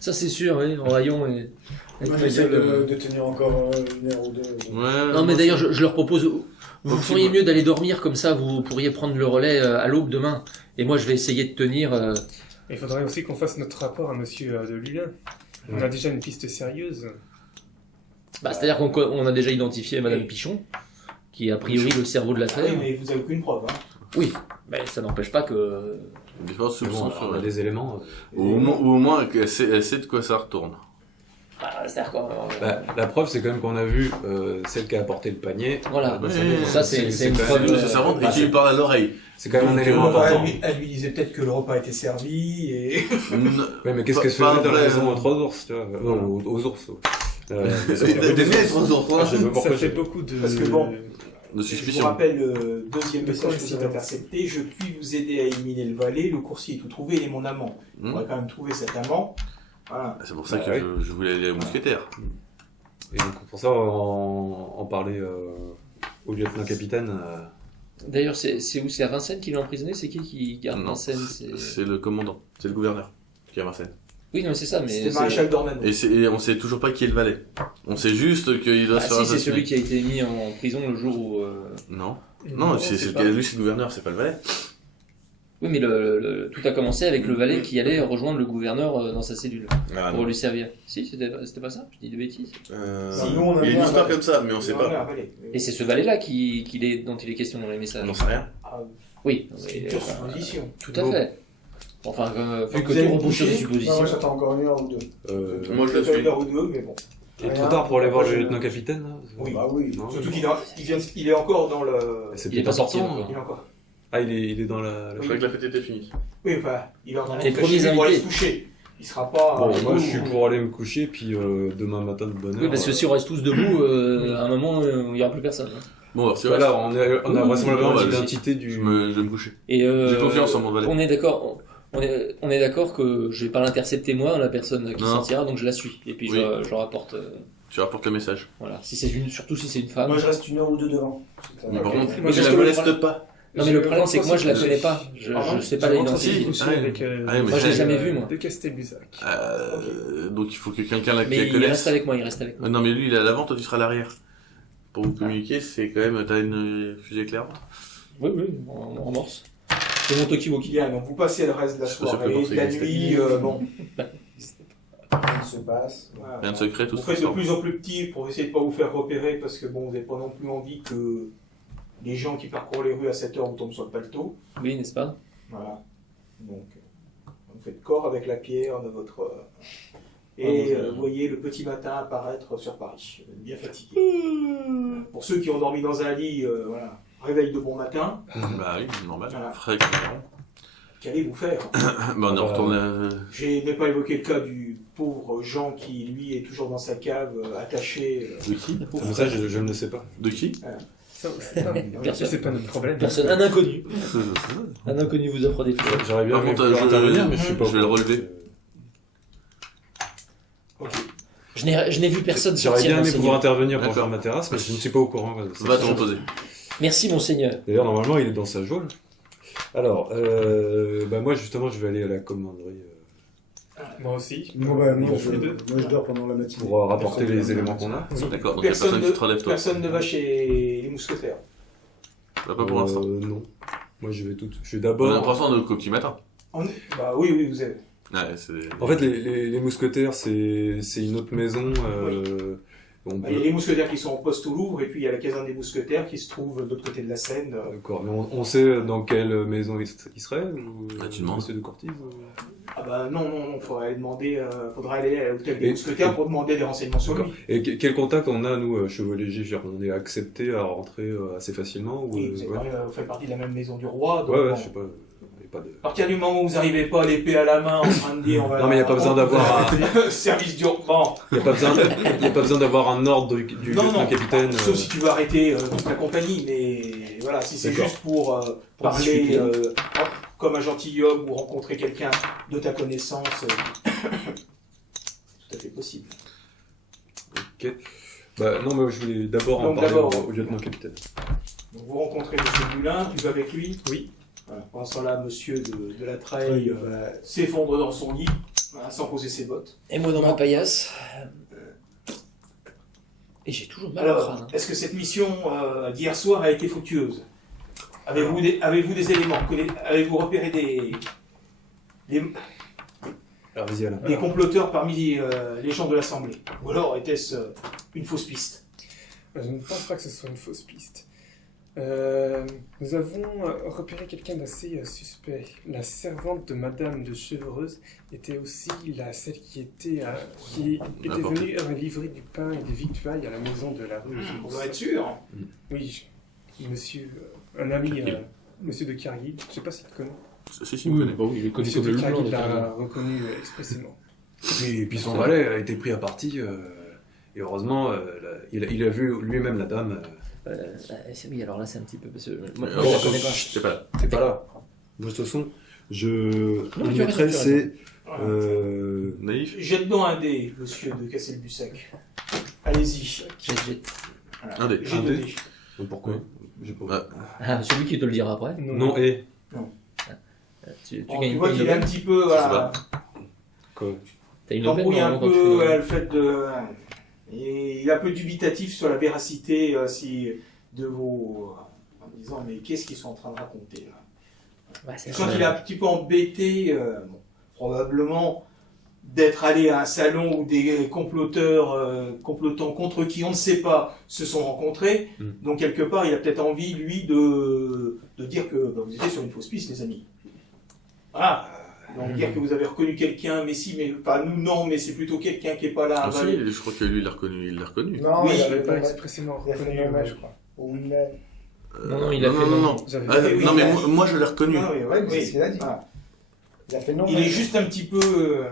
Ça c'est sûr, oui, en rayon et... Moi j'essaie de tenir encore une heure ou deux. Ouais, Non mais d'ailleurs je leur propose, vous Donc, feriez mieux d'aller dormir comme ça, vous pourriez prendre le relais à l'aube demain. Et moi je vais essayer de tenir... Il faudrait aussi qu'on fasse notre rapport à monsieur de Lulin. On a déjà une piste sérieuse. c'est-à-dire qu'on a déjà identifié Madame Pichon, qui est a priori le cerveau de Ah l'affaire. oui, mais vous avez aucune preuve. Hein. Oui, mais ça n'empêche pas que... des forces C'est bon, soupçons sur on a des éléments. ou au moins elle sait de quoi ça retourne. c'est-à-dire quoi La preuve, c'est quand même qu'on a vu celle qui a apporté le panier. Voilà, Ouais, ça c'est une quand preuve... même- Ça s'invente et qui lui parle à l'oreille. C'est quand même un Donc, élément important. elle lui disait peut-être que le repas était servi et... Ouais, mais qu'est-ce Pas- qu'elle se pas faisait dans la vrai, maison hein. aux trois ours, tu vois aux ours. Des maîtres aux enfants. Je sais pas pourquoi Ça fait j'ai- beaucoup de... Parce que bon, De je vous suspicion. rappelle le deuxième message que vous coïncidence. avez intercepté. Je puis vous aider à éliminer le valet. Le coursier est tout trouvé. Il est mon amant. Il faudrait quand même trouver cet amant. Voilà. C'est pour ça Bah que oui. je voulais aller au mousquetaire. Et donc pour ça, en parler au lieutenant-capitaine. D'ailleurs, c'est où? C'est à Vincennes qu'il est emprisonné? C'est qui garde Non, Vincennes? c'est le commandant, c'est le gouverneur qui a Vincennes. Oui, non, mais c'est ça, mais... C'était le maréchal d'Ornano. Et on sait toujours pas qui est le valet. On sait juste qu'il doit Ah se faire si, c'est assassiner. celui qui a été mis en prison le jour où... Non, non, lui c'est le gouverneur, c'est pas le valet. Oui, mais tout a commencé avec le valet qui allait rejoindre le gouverneur dans sa cellule Ah, pour lui servir. Si, c'était pas ça? Je dis de bêtises. Nous, on a il y a une bien histoire un comme ça, mais on sait Non, pas. mais un valet. Et c'est ce valet-là dont il est question dans les On messages. n'en sait rien. Ah, Oui, c'est une mais, pure supposition. tout à fait. Enfin, vu Donc que vous allez tout me repose sur des coucher Non, moi suppositions. j'attends encore une heure ou deux. Moi je Peut-être le suis. une heure ou deux, mais bon. Il est trop tard pour aller voir le lieutenant-capitaine là Oui. Bah oui. Non. Surtout il est encore dans le... C'est Il est peut-être pas sorti important. encore. Il est encore... Ah, il est dans la. Je crois que la fête était finie. Oui, enfin, il est en train de Les se premiers cacher pour aller se invités. coucher. Il sera pas... Bon, moi je suis pour aller me coucher, puis demain matin de bonne heure. Oui, parce que si on reste tous debout, à un moment, il n'y aura plus personne. Bon, alors c'est Voilà, vrai. on a vraisemblablement Bah, l'identité du. Je vais me coucher. Et J'ai confiance en mon valet. on est d'accord. On est d'accord que je vais pas l'intercepter moi, la personne qui Non. sortira, donc je la suis. Et puis Oui. je rapporte. Tu rapportes le message. Voilà. Surtout si c'est une femme. Moi je reste une heure ou deux devant. Mais par contre, Moi, je parce la que moleste le- pas. Non mais le problème c'est que moi je la connais pas. Pardon Je sais pas J'ai rentré l'identifier. aussi Ah ouais. avec... Ah ouais, mais Moi je l'ai c'est- jamais vu moi. De Castelbuzac. Donc il faut que quelqu'un qui Mais la il connaisse. reste avec moi, il reste avec moi. Non mais lui il est à l'avant, toi tu seras à l'arrière. Pour vous communiquer, c'est quand même, t'as une fusée éclairante. Oui, en morse. C'est mon Tokiwoki. Bien, donc vous passez le reste de la Je peux soirée, penser de la que nuit, bon. Rien ne se passe. Voilà. Rien de secret, tout Vous se faites de transforme. plus en plus petit pour essayer de pas vous faire repérer parce que bon, vous n'avez pas non plus envie que les gens qui parcourent les rues à cette heure vous tombent sur le paletot. Oui, n'est-ce pas? Voilà. Donc, vous faites corps avec la pierre de votre... Et vous voyez le petit matin apparaître sur Paris, bien fatigué. Pour ceux qui ont dormi dans un lit, voilà, réveil de bon matin, Bah oui, c'est normal. Voilà. Frais avec le qu'allez-vous faire? Bah on est retourné J'ai même pas évoqué le cas du pauvre Jean qui, lui, est toujours dans sa cave, attaché. De qui Ça, je ne le sais pas. De qui Ça, c'est pas notre problème. Personne, un inconnu. Un inconnu vous offre des fleurs. J'aurais bien Par aimé contre, pouvoir intervenir, mais je suis pas. je vais le relever. Ok. Je n'ai vu personne J'aurais sortir, bien aimé monseigneur. pouvoir intervenir pour D'accord. faire ma terrasse, mais je ne suis pas au courant. Va te reposer. Merci, monseigneur. D'ailleurs, normalement, il est dans sa geôle. Alors, bah moi, justement, je vais aller à la commanderie Moi aussi. Moi, On fait les deux. je dors pendant la matinée. pour rapporter Personne les ne éléments vient. qu'on a. D'accord, donc il y a personne qui te relève toi. Personne ne va chez les mousquetaires. Bah, pas pour l'instant. Non. Moi, je vais tout. Je vais On a d'abord. l'impression de qu'au petit matin. Bah oui, vous avez. Ouais, c'est... En fait, les mousquetaires, c'est une autre maison. On Bah, peut- il y a les mousquetaires qui sont en poste au Louvre, et puis il y a la caserne des mousquetaires qui se trouve de l'autre côté de la Seine. D'accord, mais on sait dans quelle maison il serait ou... Bah, tu demandes. Monsieur de Courtise Ah bah non, faudrait aller à l'hôtel des Et- mousquetaires pour demander des renseignements sur D'accord. lui. Et quel contact on a, nous, chevaux légers? Je veux dire, on est accepté à rentrer assez facilement ou... Oui, ouais. vous faites partie de la même maison du roi. Donc, Ouais, bon, je sais pas. Y a pas de... à partir du moment où vous n'arrivez pas l'épée à la main en train de dire on va... Non, mais y a pas besoin d'avoir service d'urgence. Il n'y a pas besoin d'avoir un ordre du Non, lieutenant-capitaine. Sauf si tu veux arrêter toute la compagnie, mais voilà, si c'est D'accord. juste pour parler discuter. comme un gentilhomme ou rencontrer quelqu'un de ta connaissance, c'est tout à fait possible. Ok. Bah, non, mais je voulais d'abord en Donc, parler d'abord- au lieutenant-capitaine. Donc vous rencontrez M. Moulin, tu vas avec lui. Oui. Voilà. Pendant ce temps-là, monsieur de la Treille s'effondre dans son lit. voilà, sans poser ses bottes. Et moi dans ma paillasse. Et j'ai toujours mal au Alors, crâne. est-ce que cette mission d'hier soir a été fructueuse? Avez-vous des éléments? Avez-vous repéré Alors, vas-y, Alain. des comploteurs parmi les gens de l'Assemblée? Ou alors était-ce une fausse piste? Je ne pense pas que ce soit une fausse piste. Nous avons repéré quelqu'un d'assez suspect. La servante de Madame de Chevreuse était aussi celle qui était venue livrer du pain et des victuailles à la maison de la rue. On doit être sûr. Oui, monsieur, un ami, monsieur de Cargill, je ne sais pas s'il le connaît. Si, je connais. Bon, il est connu Monsieur comme de le blanc. Cargill l'a reconnu expressément. Et puis son valet a été pris à partie. Et heureusement, il a vu lui-même la dame. Oui, alors là c'est un petit peu parce que moi, Mais moi, je la connais pas. C'est pas là. T'es pas là. Moi, de toute façon, Non, on tu as mettrais, raison, c'est. Naïf. Jette donc un dé, monsieur de Castelbussac. Allez-y. J'ai- Voilà. Un dé. J'ai Un deux dé. dés. Pourquoi J'ai pas. Ah, celui qui te le dira après. Non, et. Tu Bon, gagnes tu pas vois une qu'il est un aubaine. petit peu... Voilà, Quoi T'as une aubaine t'embrouille un normalement, quand tu peu fais- le fait de... Et il est un peu dubitatif sur la véracité de vos... En disant, mais qu'est-ce qu'ils sont en train de raconter là? Ouais, c'est Je crois qu'il est un petit peu embêté, probablement, d'être allé à un salon où des complotants contre qui on ne sait pas se sont rencontrés. Mm. Donc quelque part, il a peut-être envie, lui, de dire que vous étiez sur une fausse piste, les amis. Voilà. Donc dire que vous avez reconnu quelqu'un, mais si, mais pas nous, non, mais c'est plutôt quelqu'un qui est pas là. Ah un si, valet. je crois que lui, il l'a reconnu. Il l'a reconnu. Non, Oui, il Je avait l'avais pas pas expressément Il a fait reconnu. le nommer, je crois. Où il est. Non, il a fait non, non. non. J'avais Ah, oui, non, il mais a dit. moi, je l'ai reconnu. Non, mais Ouais, mais c'est oui. ce qu'il a dit. Voilà. Il a fait non. Il est juste un petit peu...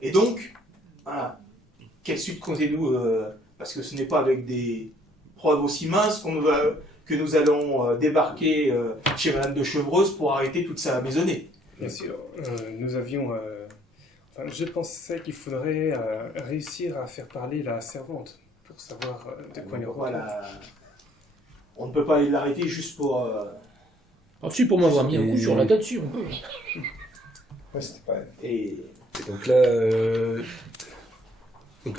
Et donc, voilà, quelle suite comptez-nous parce que ce n'est pas avec des preuves aussi minces que nous allons débarquer chez Madame de Chevreuse pour arrêter toute sa maisonnée. Bien sûr, nous avions... enfin, je pensais qu'il faudrait réussir à faire parler la servante pour savoir de quoi elle raconte. Voilà. On ne peut pas aller l'arrêter juste pour... Ah, si, pour m'avoir mis un coup sur la tête, si, on peut. Ouais, c'était pas elle. Et... Et donc là,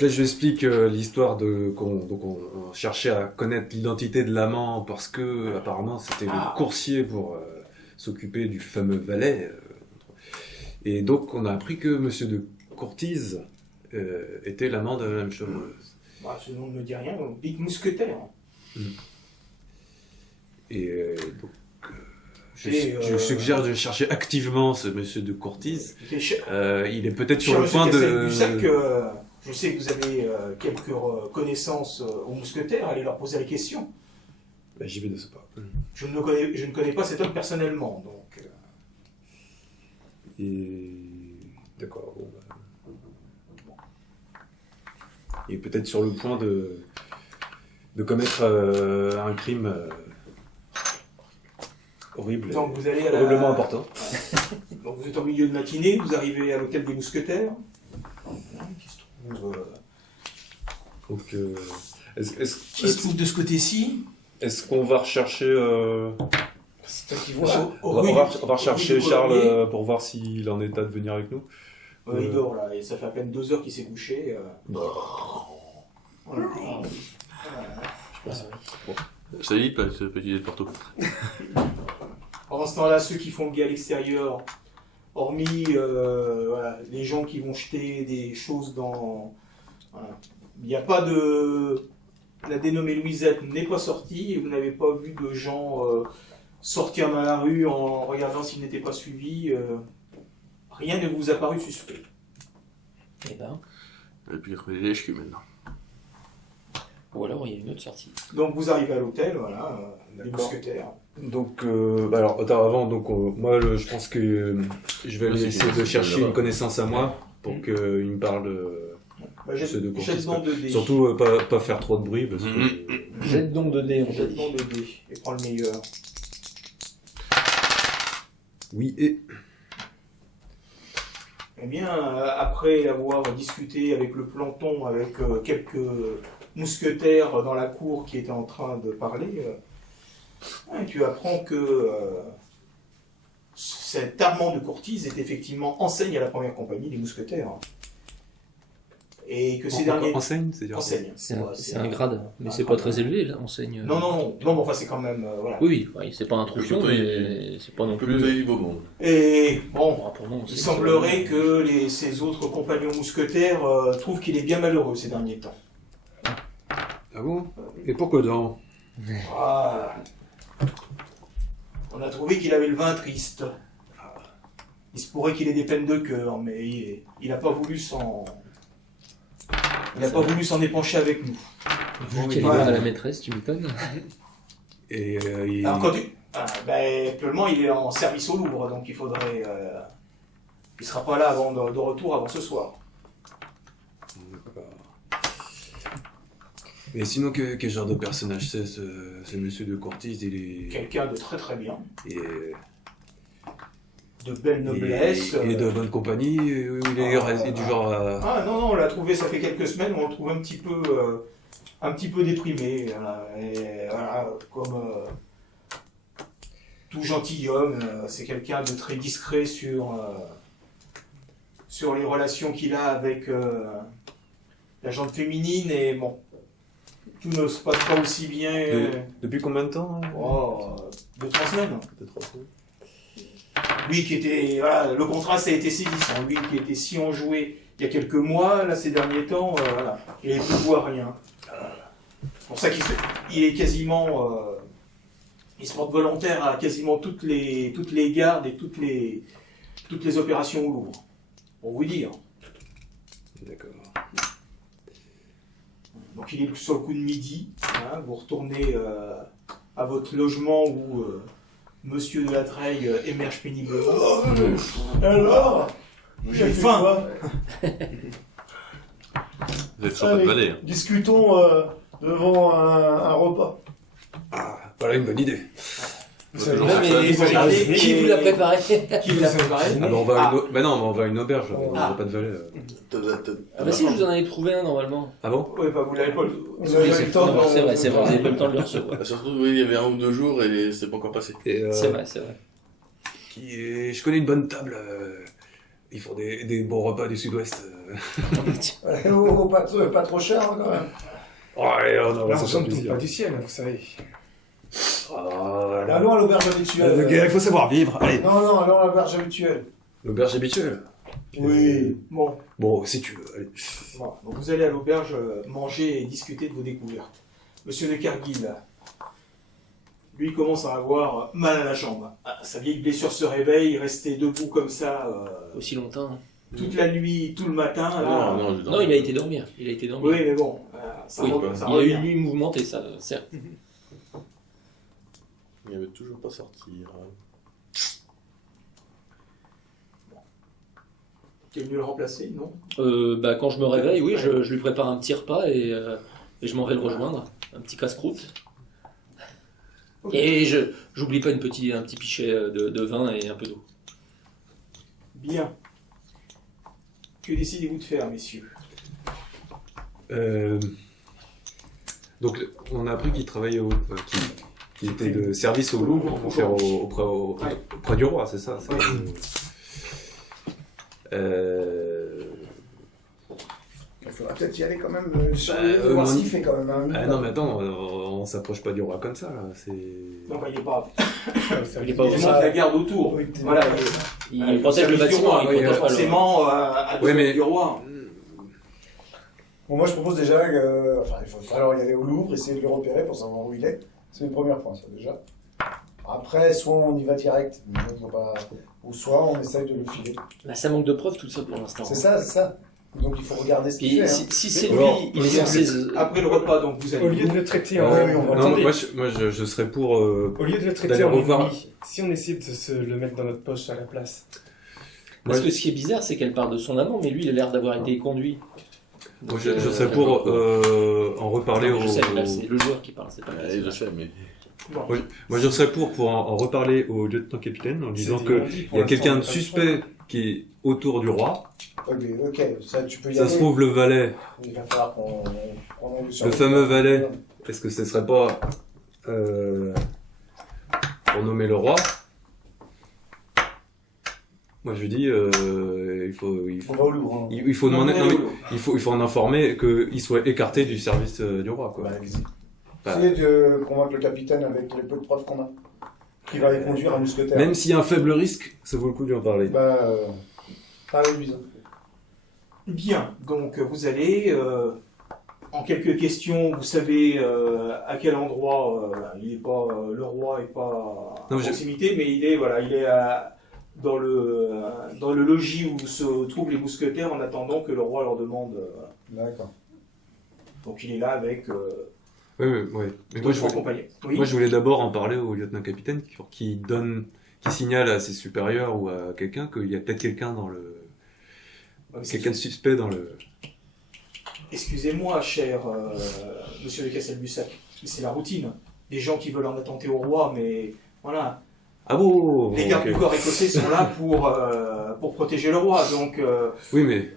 je lui explique l'histoire on cherchait à connaître l'identité de l'amant parce que apparemment c'était le coursier pour s'occuper du fameux valet. Et donc on a appris que Monsieur de Courtise était l'amant de Madame Chevreuse. Bah, ce nom ne me dit rien, Big Mousquetaire. Et donc Et, je suggère de chercher activement ce Monsieur de Courtise. Écoutez, cher Il est peut-être sur le monsieur point de. Castelbussac, je sais que vous avez quelques connaissances aux mousquetaires, allez leur poser les questions. Bah, j'y vais de ce pas. Je ne connais pas cet homme personnellement, donc... Et d'accord. Bon, bah. Il est peut-être sur le point de commettre un crime horrible, Donc vous allez à horriblement important. Donc vous êtes au milieu de matinée, vous arrivez à l'hôtel des mousquetaires. Qui se trouve, Donc, qui se trouve de ce côté-ci. est-ce qu'on va rechercher C'est toi qui vois. on va rechercher Charles pour voir s'il est en état de venir avec nous. Il dort là, et ça fait à peine 2 heures qu'il s'est couché. Voilà. Ça dit pas, ce petit Porto. Pendant ce temps-là, ceux qui font le guet à l'extérieur, hormis voilà, les gens qui vont jeter des choses dans... Voilà. Il n'y a pas de... La dénommée Louisette n'est pas sortie, et vous n'avez pas vu de gens sortir dans la rue en regardant s'ils n'étaient pas suivis. Rien ne vous a paru suspect. Eh ben, Et puis retrouver les HQ maintenant. ou alors il y a une autre sortie. Donc vous arrivez à l'hôtel, voilà, les D'accord. mousquetaires. Donc, alors, attends, avant, donc, moi, je pense que je vais Moi, c'est essayer que de c'est chercher là-bas. une connaissance à moi pour qu'il me parle. Bah, C'est de course, jette donc 2 dés. Surtout, pas faire trop de bruit parce que. Jette donc de dés, on t'a Jette dit. donc 2 dés et prends le meilleur. Oui, et. Eh bien, après avoir discuté avec le planton, avec quelques mousquetaires dans la cour qui étaient en train de parler, tu apprends que cet Armand de Courtise est effectivement enseigne à la première compagnie des mousquetaires. Et que ces derniers... Enseigne, c'est-à-dire Enseigne. C'est un grade, mais c'est pas très élevé, là, enseigne. Non, mais enfin c'est quand même... voilà. Oui, c'est pas un troufion, Plutôt, mais c'est pas non Plus plus... de beau monde. Et bon, Pour nous, il semblerait que ses autres compagnons mousquetaires trouvent qu'il est bien malheureux ces derniers temps. Ah bon? Et pourquoi donc? Ah. On a trouvé qu'il avait le vin triste. Il se pourrait qu'il ait des peines de cœur, mais il n'a pas voulu s'en... Il n'a pas voulu s'en épancher avec nous. Vu qu'elle est Voilà. à la maîtresse, tu m'étonnes. Et Alors quand actuellement il est en service au Louvre, donc il faudrait... il sera pas là avant de retour avant ce soir. Et sinon, quel genre de personnage c'est ce monsieur de Courtise? Il est... Quelqu'un de très très bien, Et, de belle noblesse. il est de bonne compagnie, il est du genre à... Ah non, on l'a trouvé, ça fait quelques semaines, on le trouve un petit peu déprimé. Voilà, et, voilà, comme tout gentilhomme, c'est quelqu'un de très discret sur les relations qu'il a avec la gente féminine, et bon, tout ne se passe pas aussi bien. Depuis combien de temps? 2-3 semaines. Peut-être 3 semaines. Lui qui était, voilà, le contraste a été saisissant. Lui qui était si enjoué il y a quelques mois, là ces derniers temps, voilà, il n'avait plus voix rien. C'est pour ça qu'il est quasiment, il se porte volontaire à quasiment toutes les gardes et toutes les opérations au Louvre. Pour vous dire. D'accord. Donc il est sur le coup de midi. Hein, vous retournez à votre logement où Monsieur de la Treille émerge péniblement. Alors, J'ai faim. Vous êtes sur pas de balai. Hein. discutons devant un repas. Ah, voilà une bonne idée. Qui vous l'a préparé? Qui vous l'a préparé? Ah, bah, on va à une... bah non, on va à une auberge, on n'a pas de valet. Ah bah si, je vous en avais trouvé un normalement. Ah bon? Ouais, bah vous l'avez pas. Vous avez le temps de- C'est vrai, vous n'avez pas le temps de le recevoir. Surtout, oui, il y avait 1 ou 2 jours et c'est pas encore passé. Et, C'est vrai. Je connais une bonne table. Ils font des bons repas du sud-ouest. Ouais, pas trop cher hein, quand même. Ouais, on Là, va on s'en tombe faire plaisir. pas du ciel, vous savez. Ah, Allons à l'auberge habituelle. il faut savoir vivre. Allez, Non, allons à l'auberge habituelle. l'auberge habituelle. Oui. Bon, Bon, si tu veux, allez. voilà. Donc vous allez à l'auberge manger et discuter de vos découvertes. Monsieur de Cargill, lui commence à avoir mal à la jambe. Ah, sa vieille blessure se réveille, rester debout comme ça Aussi longtemps. toute la nuit, tout le matin. Là. Non, il a été dormir. Oui, mais bon, ça Oui, ça il a eu revient. une nuit mouvementée, ça, certes. Il avait toujours pas sortir. Tu es venu le remplacer, non? Bah, quand je me réveille, oui, je lui prépare un petit repas et je m'en vais le rejoindre. Un petit casse-croûte. Et j'oublie pas un petit pichet de vin et un peu d'eau. Bien. Que décidez-vous de faire, messieurs? Donc, on a appris qu'il travaillait qu'il était de service au Louvre pour faire auprès du roi, c'est ça? Ouais. Il faudra peut-être y aller quand même, Bah, voir ce mon- qu'il fait quand même. Hein. Ah non, mais attends, on s'approche pas du roi comme ça, là. C'est... Non, bah, il n'est pas. Il est pas Il au monte la garde autour. Oui, Voilà. Il protège le bâtiment, il protège pas le... forcément à Ouais, mais- du roi. Bon, moi je propose déjà il faut falloir y aller au Louvre, essayer de le repérer pour savoir où il est. C'est le premier point, ça déjà. Après, soit on y va direct, mais je vois pas... ou soit on essaye de le filer. Là, ça manque de preuves, tout ça, pour l'instant. C'est ça. Donc il faut regarder ce qu'il Puis, fait. si c'est Alors, lui, il est censé... Après le repas, donc vous allez. Au lieu de le traiter en oui, on va non, attendez. moi je serais pour... Au lieu de le traiter d'aller en revoir- ennemi, si on essaie de se le mettre dans notre poche à la place. Parce Ouais. que ce qui est bizarre, c'est qu'elle parle de son amant, mais lui, il a l'air d'avoir été conduit. Moi, je serais pour en reparler Je sais, là, au... c'est le joueur qui parle, c'est pas le Je sais, mais. Moi, je serais pour en reparler au lieutenant-capitaine en disant qu'il y a quelqu'un de suspect qui est autour du roi. Ok, ça tu peux y Ça aller. se trouve, le valet, Il va falloir qu'on aille sur le fameux valet, est-ce que ce serait pas pour nommer le roi? Moi, je lui dis, il On va au Louvre. Hein. il faut demander, Non, non, mais non, il faut en informer qu'il soit écarté du service du roi, quoi. Bah, Bah, essayez de convaincre le capitaine avec les peu de preuves qu'on a. Qui va y conduire un mousquetaire. même s'il y a un faible risque, ça vaut le coup de lui en parler. Bah, pas avec lui. Bien, donc vous allez, en quelques questions, vous savez à quel endroit il est pas, le roi est pas à Non, mais proximité, mais il est dans le logis où se trouvent les mousquetaires en attendant que le roi leur demande. D'accord. Donc il est là avec Oui. Mais moi, d'autres compagnons. Oui. je voulais d'abord en parler au lieutenant-capitaine qui signale à ses supérieurs ou à quelqu'un qu'il y a peut-être quelqu'un quelqu'un de suspect dans le... Excusez-moi, cher monsieur de Castelbussac, c'est la routine. Des gens qui veulent en attenter au roi, mais voilà. Ah bon Les gardes ok. du corps écossais sont là pour protéger le roi, donc... Oui, mais...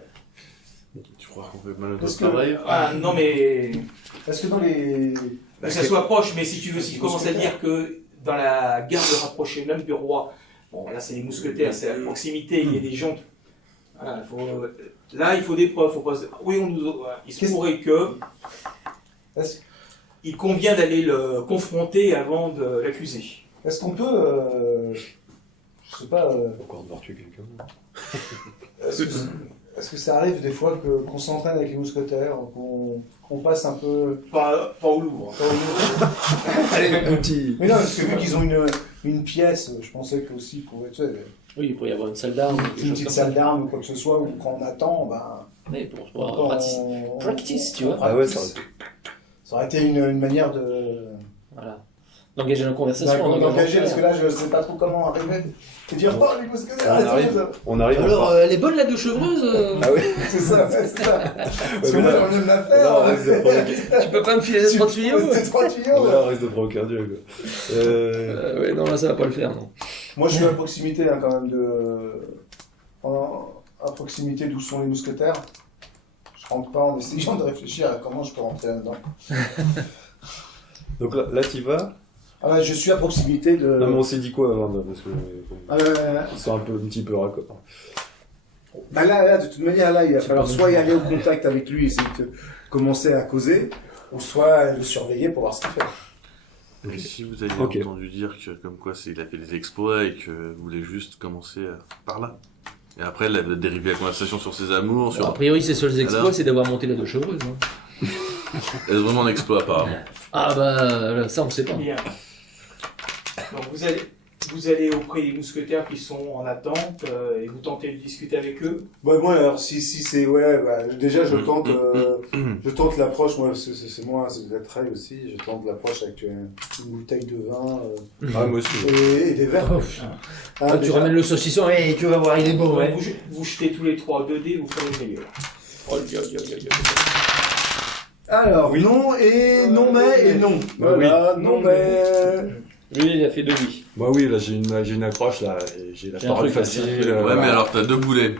Tu crois qu'on fait mal à notre Parce que- travail? Ah, non mais... Est-ce que dans les. Que ça soit proche, mais si tu veux, si tu commences à dire que dans la garde rapprochée même du roi, bon là c'est les mousquetaires, c'est à proximité, il y a des gens qui... Voilà, là il faut des preuves, faut pas se... Oui, il se pourrait que... Est-ce Il convient d'aller le confronter avant de l'accuser. est-ce qu'on peut. Je sais pas. Encore devoir tuer quelqu'un. Est-ce que ça arrive des fois qu'on s'entraîne avec les mousquetaires, qu'on passe un peu. Pas au Louvre. Allez, un petit... Mais non, parce que vu qu'ils ont une pièce, je pensais que aussi pour tu sais, Oui, il pourrait y avoir une salle d'armes. des une choses petite comme salle ça. d'armes ou quoi que ce soit, ou quand on attend, ben. Mais pour practice, tu vois. Ah ouais, ça aurait Ça aurait été une manière de. Voilà. D'engager la conversation. D'engager, parce que là, je sais pas trop comment arriver. Et dire, oh, les mousquetaires, On arrive. ça. On arrive Alors, elle est bonne la deux chevreuses Ah oui. C'est ça, ouais, c'est ça. Parce que mais moi, là- j'aimerais même la là, faire. on risque de prendre- Tu peux pas me filer les 3 tuyaux C'était 3 tuyaux. Là, on risque de prendre au cardio, quoi. Ouais, non, là ça va pas le faire, non. Moi, je suis à proximité, hein, quand même, à proximité d'où sont les mousquetaires. Je rentre pas en essayant de réfléchir à comment je peux rentrer là-dedans. Donc là tu vas. Ah ouais, je suis à proximité de. Non, mais on s'est dit quoi avant parce que ils sont un petit peu raccord. Bah là, de toute manière, là, il va falloir soit y aller au contact avec lui, essayer de commencer à causer, ou soit le surveiller pour voir ce qu'il fait. Mais si vous aviez Ok. entendu dire que comme quoi il a fait des exploits et que vous voulez juste commencer par là. Et après, elle a dérivé la conversation sur ses amours, Bon, sur... a priori, ses seuls exploits, Alors c'est d'avoir monté la deux chevreuse. Hein. Est-ce vraiment un exploit apparemment? Ah bah, ça on sait pas. Bien. Donc vous allez auprès des mousquetaires qui sont en attente et vous tentez de discuter avec eux. Bah, moi, alors, si c'est, ouais, bah, déjà, je tente l'approche, moi, c'est moi, c'est de la trail aussi, je tente l'approche avec une bouteille de vin, Ah moi aussi. et des verres. Oh, Ah, Toi, tu déjà. ramènes le saucisson, et tu vas voir, il est beau, Donc, ouais. vous jetez tous les 3 2 dés, vous prenez le meilleur. Alors, Oui. non et non mais et non. Voilà, oui. non mais. Lui, il a fait 2 oui. Bah oui, là j'ai une accroche là, et j'ai la J'ai un parole truc, facile. là, j'ai un truc. Ouais, mais voilà. alors t'as 2 boulets.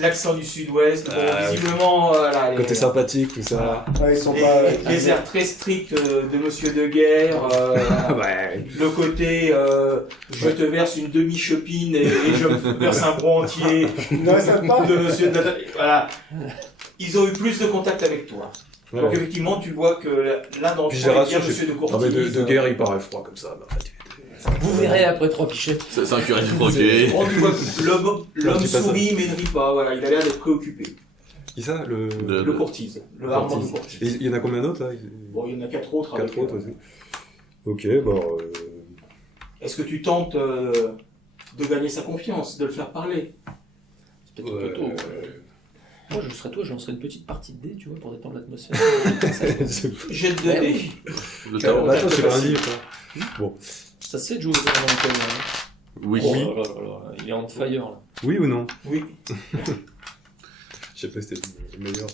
L'accent du sud-ouest, bon, Ah, visiblement, voilà, Côté sympathique, tout ça. Ouais, ils sont pas. les airs très stricts de Monsieur de Guerre, Ouais. le côté je te verse une demi-chopine et je me verse un bron entier Non, ça pas. de Monsieur de voilà. Ils ont eu plus de contact avec toi. Ouais. Donc effectivement, tu vois que l'un d'entre eux Puis est je les bien rassure, Monsieur de Ah mais Courtise. de guerre il paraît froid comme ça. Bah, en fait, Vous verrez après 3 pichets. C'est un curé du croquet. Bon, tu vois que l'homme dis pas ça. sourit mais ne rit pas, voilà, il a l'air d'être préoccupé. Qui ça Le Courtise, le Armand de Courtise. Et il y en a combien d'autres là Bon, il y en a 4 autres. avec 4 autres eux. aussi. Ok, bon. Est-ce que tu tentes de gagner sa confiance, de le faire parler? C'est peut-être un peu tôt. Moi, je serais toi, je lancerais une petite partie de dés, tu vois, pour détendre l'atmosphère. Jette de Ouais, dés. Le tarot. Attends, j'ai pas dit quoi. Ça se fait de jouer au Dragon Ball, hein. Oui. Oh là là là, il est on fire là. Oui ou non? Oui. Je sais pas si c'était le meilleur.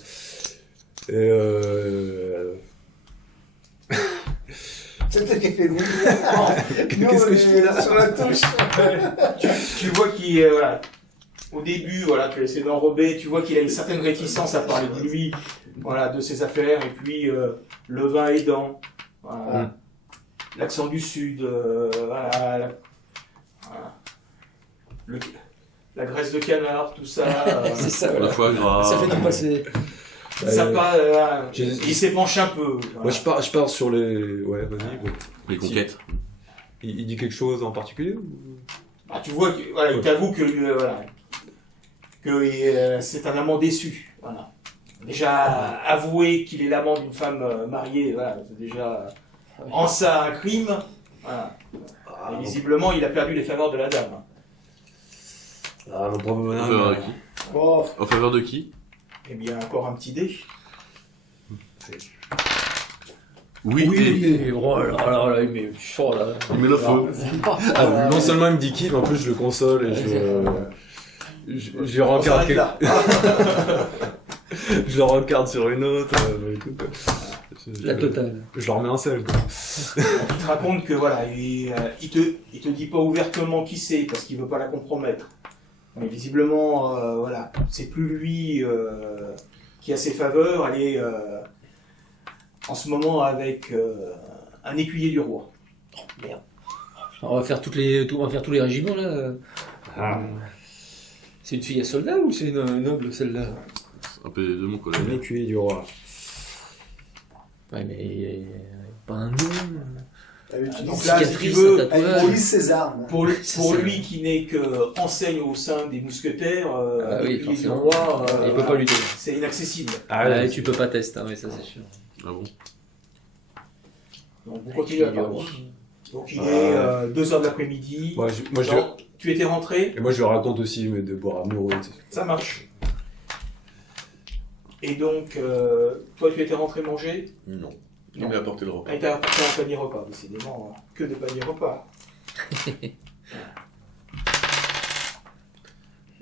Et C'est peut-être qu'il fait loin. Qu'est-ce que je fais là? Sur la touche. Tu vois qu'il voilà. Au début, voilà, tu essaies d'enrober, tu vois qu'il a une certaine réticence à parler de lui, voilà, de ses affaires, et puis le vin aidant, voilà, l'accent du sud, voilà, voilà. la graisse de canard, tout ça. C'est ça, Le voilà. foie gras. Ça fait tout passer. Ça passe, j'ai- il s'épanche un peu. Voilà. Moi, je pars sur les... Ouais, vas-y. Bon. Les conquêtes. Il dit quelque chose en particulier ou... Ah, tu vois, voilà, il t'avoue que, voilà, que c'est un amant déçu. Voilà. Déjà, avouer qu'il est l'amant d'une femme mariée, voilà, c'est déjà en ça un crime. Voilà. Et visiblement, il a perdu les faveurs de la dame. Ah, mon pauvre En faveur de bonhomme. qui Oh, En faveur de qui Eh bien, encore un petit dé. Oui, Oui, oh là là là, mais oh là. il met le feu. Ah, non seulement il me dit qui, mais en plus je le console et je regarde s'arrête là. je le regarde sur une autre et tout, quoi. La totale. Je le remets en selle, quoi. Il te raconte que voilà, il te dit pas ouvertement qui c'est parce qu'il veut pas la compromettre. Mais visiblement, voilà, c'est plus lui qui a ses faveurs. Elle est en ce moment avec un écuyer du roi. Merde. On va faire tous les régiments là. Ah. C'est une fille à soldat ou c'est une noble celle-là? Un peu de mon collègue. Un écuyer du roi. Ouais, mais pas un nom. donc Donc là, là, si si tu tu veux, veux, elle police ses armes. Pour C'est ça. lui qui n'est que enseigne au sein des mousquetaires, Ah oui, l'écuyer du forcément. roi, Il peut pas lutter. c'est inaccessible. Ah ouais, tu peux pas tester, hein, ouais, ça c'est sûr. Ah bon Donc vous continuez à parler. Donc il est 2h de l'après-midi. Moi, Non, tu étais rentré, Et moi je lui raconte aussi mes devoirs amoureux. Tu sais. ça marche. Et donc, toi tu étais rentré manger. Non. Il m'a apporté le repas. Ah, il t'a apporté un panier repas, décidément, que des paniers repas.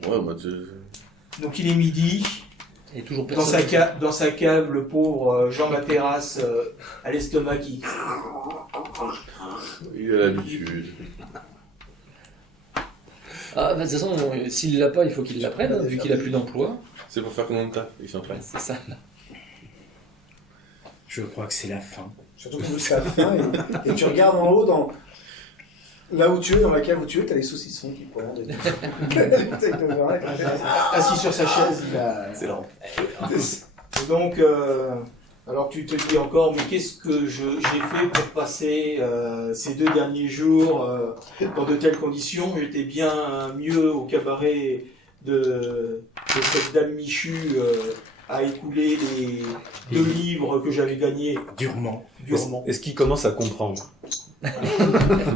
Ouais, moi, tu... Donc il est midi, Et toujours dans personne. dans sa cave, le pauvre Jean Materasse a l'estomac qui... il a l'habitude. Ah, bah, de toute façon, s'il l'a pas, il faut qu'il l'apprenne, hein, vu qu'il a plus d'emploi. C'est pour faire combien de temps Il Ouais, s'entraîne. c'est ça. Je crois que c'est la fin. Surtout que c'est la fin. Et tu regardes en haut, là où tu es, dans la cave où tu es, t'as les saucissons qui pendent. et tout. Assis sur sa chaise, il a... C'est lent. Et donc, alors tu te dis encore, mais qu'est-ce que j'ai fait pour passer ces 2 derniers jours dans de telles conditions? J'étais bien mieux au cabaret de cette dame Michu à écouler les 2 livres que j'avais gagnés Durement. durement. Est-ce qu'il commence à comprendre?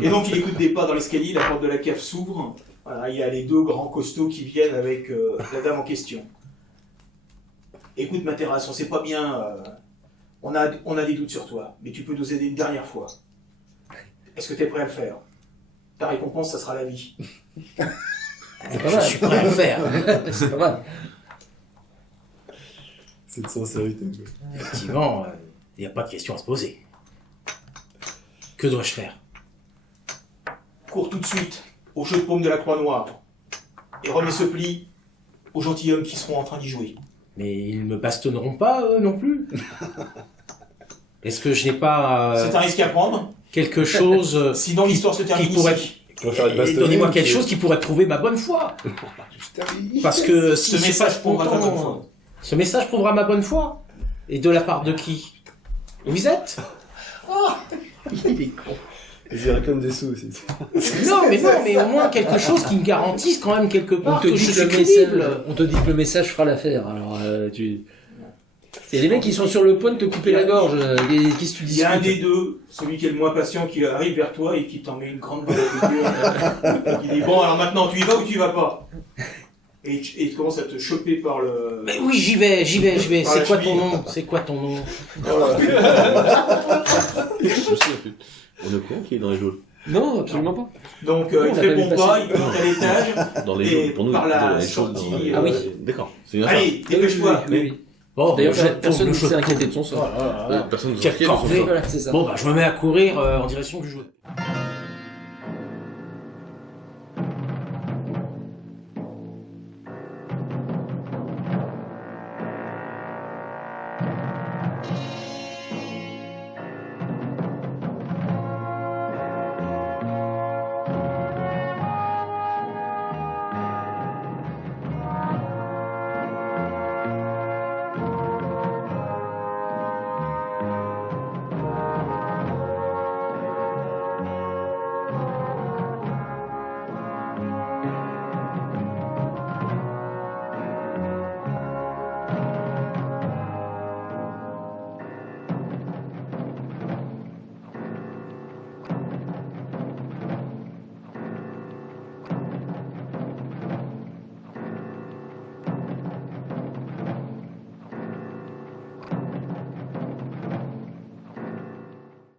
Et donc il écoute des pas dans l'escalier, la porte de la cave s'ouvre. Voilà, il y a les 2 grands costauds qui viennent avec la dame en question. Écoute ma terrasse, on sait pas bien, on a des doutes sur toi, mais tu peux nous aider une dernière fois. Est-ce que tu es prêt à le faire? Ta récompense, ça sera la vie. C'est pas Je mal. suis prêt à le faire. C'est pas mal. Cette sincérité. Effectivement, il n'y a pas de question à se poser. Que dois-je faire? Cours tout de suite au jeu de paume de la Croix-Noire et remets ce pli aux gentilshommes qui seront en train d'y jouer. Mais ils ne me bastonneront pas, eux, non plus. Est-ce que je n'ai pas C'est un risque à prendre, quelque chose... sinon l'histoire se termine qui pourrait- ici. Tu vas faire une Et bastonner, donnez-moi ou quelque tu- chose qui pourrait prouver ma bonne foi. Parce que si Ce je suis message pas prouvera ta content, bonne foi. Ce message prouvera ma bonne foi. Et de la part de qui? Vous êtes? Je réclame des sous aussi. Non, mais au moins quelque chose qui me garantisse quand même quelque On part te, que dit je que suis le crédible. message, on te dit que le message fera l'affaire. Alors, tu. C'est les mecs qui sont sur le point de te couper la gorge. Qu'est-ce que tu Il dis? y a un des 2, celui qui est le moins patient, qui arrive vers toi et qui t'en met une grande balle à la figure. Il dit bon, alors maintenant tu y vas ou tu y vas pas? Et il commence à te choper par le. Mais oui, j'y vais. Par C'est la quoi ton cheville. nom? C'est quoi ton nom? Je sais plus. On est con qui est dans les geôles. Non, absolument pas. Donc On il te a pas répond vu pas, passer. il te monte à l'étage. Dans les Et geôles. Pour nous, par la dans les geôles, sortie, dans les- Ah oui. D'accord. C'est une affaire. Allez, dépêche-toi. Oui, oui. Bon, D'ailleurs, je tourne personne le ne jeu s'est de inquiété paume. de son sort. Voilà. Personne ne nous Quelle inquiète de son corvée. sort. Voilà, c'est ça. Bon, bah, je me mets à courir en direction du jeu.